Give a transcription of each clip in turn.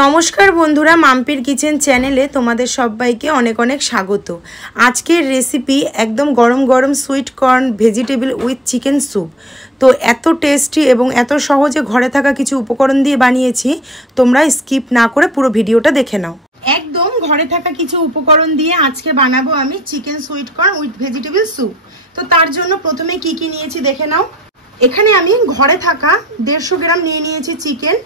নমস্কার বন্ধুরা, মাম্পির কিচেন চ্যানেলে তোমাদের সবাইকে অনেক অনেক স্বাগত। আজকের রেসিপি একদম গরম গরম sweet corn vegetable with chicken soup. তো এত টেস্টি এবং এত সহজে ঘরে থাকা কিছু উপকরণ দিয়ে বানিয়েছি, তোমরা স্কিপ না করে পুরো ভিডিওটা দেখে নাও। একদম ঘরে থাকা কিছু উপকরণ দিয়ে আজকে বানাবো আমি chicken sweet corn with vegetable soup. তো তার জন্য প্রথমে কি কি নিয়েছি দেখে নাও। এখানে আমি ঘরে থাকা 150 গ্রাম নিয়ে নিয়েছি চিকেন,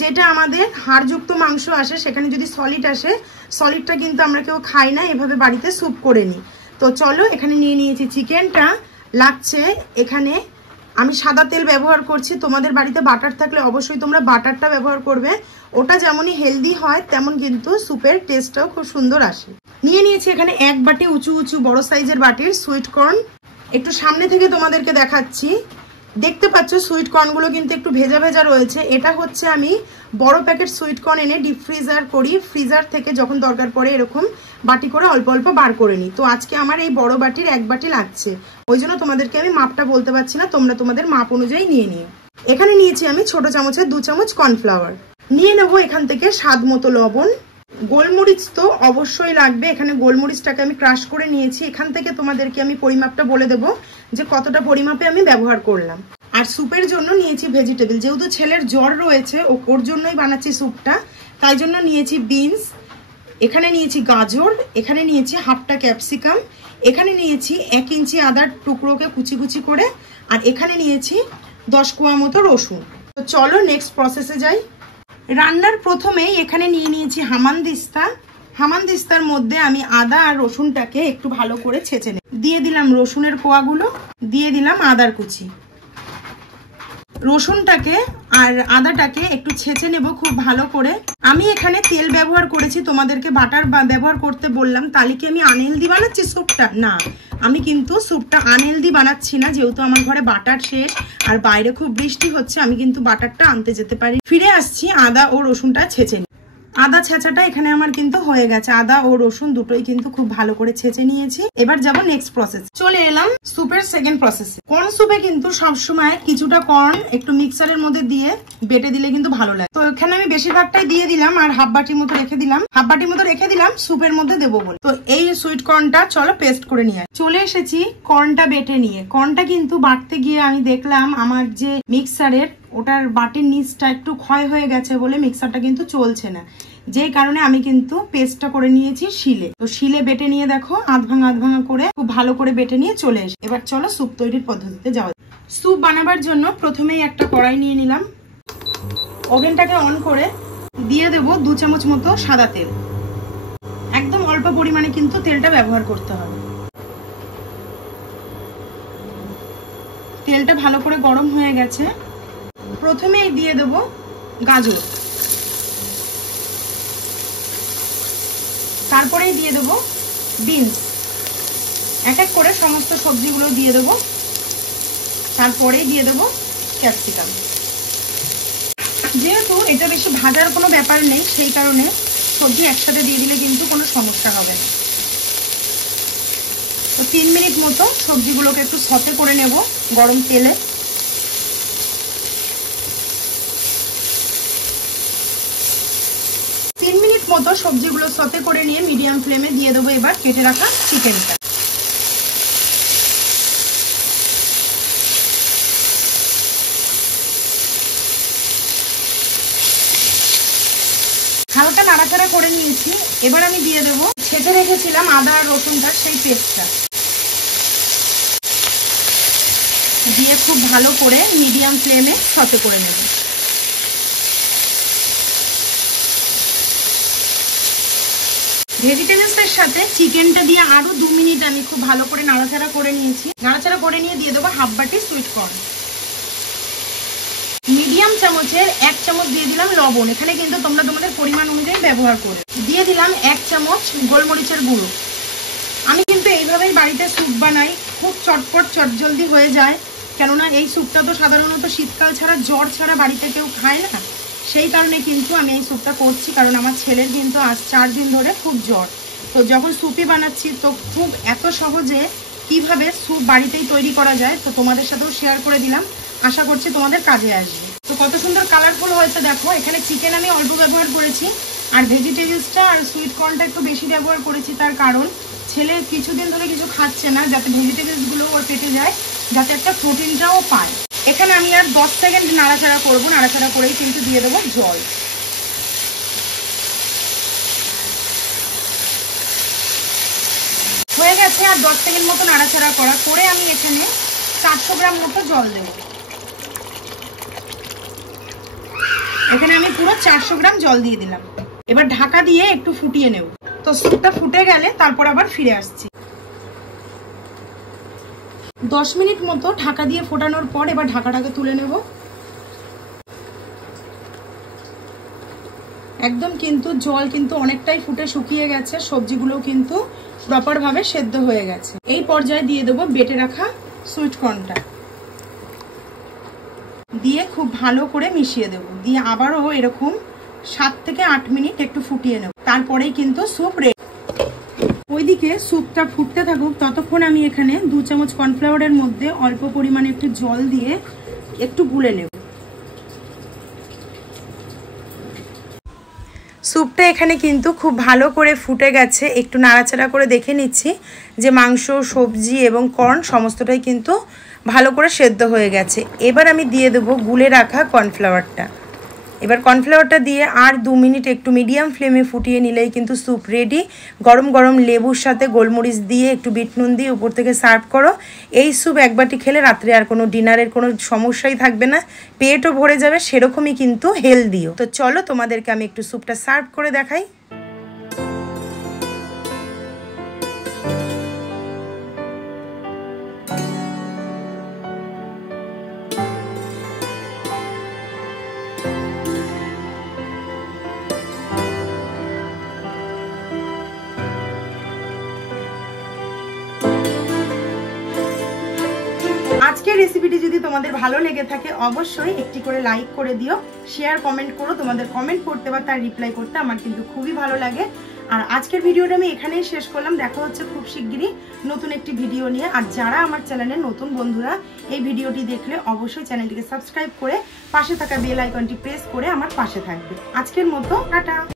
যেটা আমাদের হাড়যুক্ত মাংস আসে, সেখানে যদি সলিড আসে, সলিডটা কিন্তু আমরা কেউ খাই না, এভাবে বাড়িতে স্যুপ করে নিই। তো চলো, এখানে নিয়ে নিয়েছি চিকেনটা। লাগছে এখানে আমি সাদা তেল ব্যবহার করছি, তোমাদের বাড়িতে বাটার থাকলে অবশ্যই তোমরা বাটারটা ব্যবহার করবে। ওটা যেমনই হেলদি হয় তেমন কিন্তু স্যুপের টেস্টটাও খুব সুন্দর আসে। নিয়ে নিয়েছি এখানে 1 বাটি উঁচু উঁচু বড় সাইজের বাটির সুইট কর্ন। একটু সামনে থেকে তোমাদেরকে দেখাচ্ছি, দেখতে পাচ্ছ সুইট কর্নগুলো কিন্তু একটু ভেজা ভেজা রয়েছে। এটা হচ্ছে আমি বড় প্যাকেট সুইট কর্ন এনে ডিপ ফ্রিজার করি, ফ্রিজার থেকে যখন দরকার পড়ে এরকম বাটি করে অল্প অল্প বার করে নিই। তো আজকে আমার এই বড় বাটির 1 বাটি লাগছে, ওই জন্য তোমাদেরকে আমি মাপটা বলতে পারছি না, তোমরা তোমাদের মাপ অনুযায়ী নিয়ে নিও। এখানে নিয়েছি আমি ছোট চামচের 2 চামচ কর্নফ্লাওয়ার। নিয়ে নেবো এখান থেকে স্বাদ মতো লবণ। গোলমরিচ তো অবশ্যই লাগবে, এখানে গোলমরিচটাকে আমি ক্রাশ করে নিয়েছি। এখান থেকে তোমাদেরকে আমি পরিমাপটা বলে দেবো যে কতটা পরিমাপে আমি ব্যবহার করলাম। আর স্যুপের জন্য নিয়েছি ভেজিটেবল, যেহেতু ছেলের জ্বর রয়েছে ওর জন্যই বানাচ্ছি স্যুপটা, তাই জন্য নিয়েছি বিনস, এখানে নিয়েছি গাজর, এখানে নিয়েছি হাফটা ক্যাপসিকাম, এখানে নিয়েছি 1 ইঞ্চি আদার টুকরোকে কুচি কুচি করে, আর এখানে নিয়েছি 10 কোয়া মতো রসুন। তো চলো নেক্সট প্রসেসে যাই। রান্নার প্রথমেই এখানে নিয়ে নিয়েছি হামানদিস্তা। হামানদিস্তার মধ্যে আমি আদা আর রসুনটাকে একটু ভালো করে ছেঁচে নেব। দিয়ে দিলাম রসুনের কোয়াগুলো, দিয়ে দিলাম আদার কুচি। রসুনটাকে আর আদাটাকে একটু ছেঁচে নেব খুব ভালো করে। আমি এখানে তেল ব্যবহার করেছি, তোমাদেরকে বাটার ব্যবহার করতে বললাম, তাহলে কি আমি আনহেলদি বানাচ্ছি স্যুপটা? না, আমি কিন্তু স্যুপটা আনহেলদি বানাচ্ছি না, যেহেতু আমার ঘরে বাটার শেষ আর বাইরে খুব বৃষ্টি হচ্ছে, আমি কিন্তু বাটারটা আনতে যেতে পারি। ফিরে আসছি, আদা ও রসুনটা ছেঁচে নিই। আদা ছেঁচাটা এখানে আমার কিন্তু হয়ে গেছে, আদা ও রসুন দুটোই কিন্তু খুব ভালো করে ছেঁচে নিয়েছি। এবার যাব নেক্সট প্রসেস। চলে এলাম স্যুপের সেকেন্ড প্রসেসে। কর্ন স্যুপে কিন্তু সবসময় কিছুটা কর্ন একটু মিক্সারের মধ্যে দিয়ে বেটে দিলে কিন্তু ভালো লাগে। তো এখানে আমি বেশিরভাগটাই দিয়ে দিলাম, আর হাফ বাটির মতো রেখে দিলাম স্যুপের মধ্যে দেবো বলে। তো এই সুইট কর্নটা চলো পেস্ট করে নিয়ে চলে এসেছি কর্নটা বেটে নিয়ে। কর্নটা কিন্তু বাটতে গিয়ে আমি দেখলাম আমার যে মিক্সারের ওটার বাটির নিচটা একটু ক্ষয় হয়ে গেছে বলে মিক্সারটা কিন্তু চলছে না, যেই কারণে আমি কিন্তু পেস্টটা করে নিয়েছি শিলে। তো শিলে বেটে নিয়ে দেখো আধ ভাঙা করে খুব ভালো করে বেটে নিয়ে চলে এসে এবার চলো স্যুপ তৈরির পদ্ধতিতে যাওয়া। স্যুপ বানাবার জন্য প্রথমেই একটা কড়াই নিয়ে নিলাম, ওভেনটাকে অন করে দিয়ে দেব 2 চামচ মতো সাদা তেল। একদম অল্প পরিমাণে কিন্তু তেলটা ব্যবহার করতে হবে। তেলটা ভালো করে গরম হয়ে গেছে, প্রথমেই দিয়ে দেব গাজর, তারপরেই দিয়ে দেব বিনস। এক এক করে সমস্ত সবজিগুলো দিয়ে দেব, তারপরেই দিয়ে দেব ক্যাপসিকাম। যেহেতু এটা বেশি ভাজার কোনো ব্যাপার নেই, সেই কারণে সবজি একসাথে দিয়ে দিলে কিন্তু কোনো সমস্যা হবে না। তো 3 মিনিট মতো সবজিগুলোকে একটু সতে করে নেব গরম তেলে। মতো সবজিগুলো সতে করে নিয়ে মিডিয়াম ফ্লেমে দিয়ে দেবো এবার কেটে রাখা চিকেনটা। হালকা নাড়াচাড়া করে নিয়েছি, এবার আমি দিয়ে দেবো ছেঁচে রেখেছিলাম আদা আর রসুনটার সেই পেস্টটা, দিয়ে খুব ভালো করে মিডিয়াম ফ্লেমে সতে করে নেব। ভেজিটেবলসের সাথে চিকেনটা দিয়ে আরো 2 মিনিট আমি খুব ভালো করে নাড়াচাড়া করে নিয়েছি। নাড়াচাড়া করে নিয়ে দিয়ে দেবো হাফ বাটি সুইট কর্ন। মিডিয়াম চামচের 1 চামচ দিয়ে দিলাম লবণ, এখানে কিন্তু তোমরা তোমাদের পরিমাণ অনুযায়ী ব্যবহার করে দিয়ে দিলাম 1 চামচ গোলমরিচের গুঁড়ো। আমি কিন্তু এইভাবেই বাড়িতে স্যুপ বানাই, খুব চটপট চটজলদি হয়ে যায়, কেননা এই স্যুপটা তো সাধারণত শীতকাল ছাড়া জ্বর ছাড়া বাড়িতে কেউ খায় না, সেই কারণে কিন্তু আমি এই স্যুপটা করছি, কারণ আমার ছেলের কিন্তু আজ 4 দিন ধরে খুব জ্বর। তো যখন স্যুপই বানাচ্ছি তো খুব এত সহজে কিভাবে স্যুপ বাড়িতেই তৈরি করা যায় তো তোমাদের সাথেও শেয়ার করে দিলাম, আশা করছি তোমাদের কাজে আসবে। তো কত সুন্দর কালারফুল হয়েছে দেখো। এখানে চিকেন আমি অল্প ব্যবহার করেছি, আর ভেজিটেবলসটা আর সুইট কর্নটা একটু বেশি ব্যবহার করেছি। তার কারণ ছেলে কিছুদিন ধরে কিছু খাচ্ছে না, যাতে ভেজিটেবলসগুলো ওর পেটে যায়, যাতে একটা প্রোটিনটাও পায়। এখানে আমি আর 10 সেকেন্ড নাড়াচাড়া করবো, নাড়াচাড়া করেই কিন্তু দিয়ে দেবো জল। হয়ে গেছে, আর 10 সেকেন্ড মতো নাড়াচাড়া করে আমি এখানে 400 গ্রাম মতো জল দেব। এখানে আমি পুরো 400 গ্রাম জল দিয়ে দিলাম। এবার ঢাকা দিয়ে একটু ফুটিয়ে নেব। তো স্যুপটা ফুটে গেলে তারপর আবার ফিরে আসছি। 10 মিনিট মতো ঢাকা দিয়ে ফোটানোর পর এবার ঢাকাটাকে তুলে নেব। একদম কিন্তু জল কিন্তু অনেকটাই ফুটে শুকিয়ে গেছে, সবজিগুলো কিন্তু প্রপার ভাবে সেদ্ধ হয়ে গেছে। এই পর্যায়ে দিয়ে দেবো বেটে রাখা সুইট কর্নটা, দিয়ে খুব ভালো করে মিশিয়ে দেব। দিয়ে আবারও এরকম 7 থেকে 8 মিনিট একটু ফুটিয়ে নেব। তারপরেই কিন্তু স্যুপ রেডি। ওইদিকে স্যুপটা ফুটতে থাকুক, ততক্ষণ আমি এখানে 2 চামচ কর্নফ্লাওয়ারের মধ্যে অল্প পরিমাণে একটু জল দিয়ে একটু গুলে নেব। স্যুপটা এখানে কিন্তু খুব ভালো করে ফুটে গেছে। একটু নাড়াচাড়া করে দেখে নিচ্ছি যে মাংস, সবজি এবং কর্ন সমস্তটাই কিন্তু ভালো করে সেদ্ধ হয়ে গেছে। এবার আমি দিয়ে দেবো গুলে রাখা কর্নফ্লাওয়ারটা। এবার কর্নফ্লাওয়ারটা দিয়ে আর 2 মিনিট একটু মিডিয়াম ফ্লেমে ফুটিয়ে নিলেই কিন্তু স্যুপ রেডি। গরম গরম লেবুর সাথে গোলমরিচ দিয়ে একটু বিট নুন দিয়ে উপর থেকে সার্ভ করো। এই স্যুপ এক বাটি খেলে রাত্রে আর কোনো ডিনারের কোনো সমস্যাই থাকবে না, পেটও ভরে যাবে, সেরকমই কিন্তু হেলদিও। তো চলো তোমাদেরকে আমি একটু স্যুপটা সার্ভ করে দেখাই। আজকের রেসিপিটি যদি তোমাদের ভালো লেগে থাকে অবশ্যই একটি করে লাইক করে দিও, শেয়ার কমেন্ট করো। তোমাদের কমেন্ট পড়তে বা তার রিপ্লাই করতে আমার কিন্তু খুবই ভালো লাগে। আর আজকের ভিডিওটা আমি এখানেই শেষ করলাম। দেখা হচ্ছে খুব শিগগিরই নতুন একটি ভিডিও নিয়ে। আর যারা আমার চ্যানেলের নতুন বন্ধুরা এই ভিডিওটি দেখলে অবশ্যই চ্যানেলটিকে সাবস্ক্রাইব করে পাশে থাকা বেল আইকনটি প্রেস করে আমার পাশে থাকবে। আজকের মতো টাটা।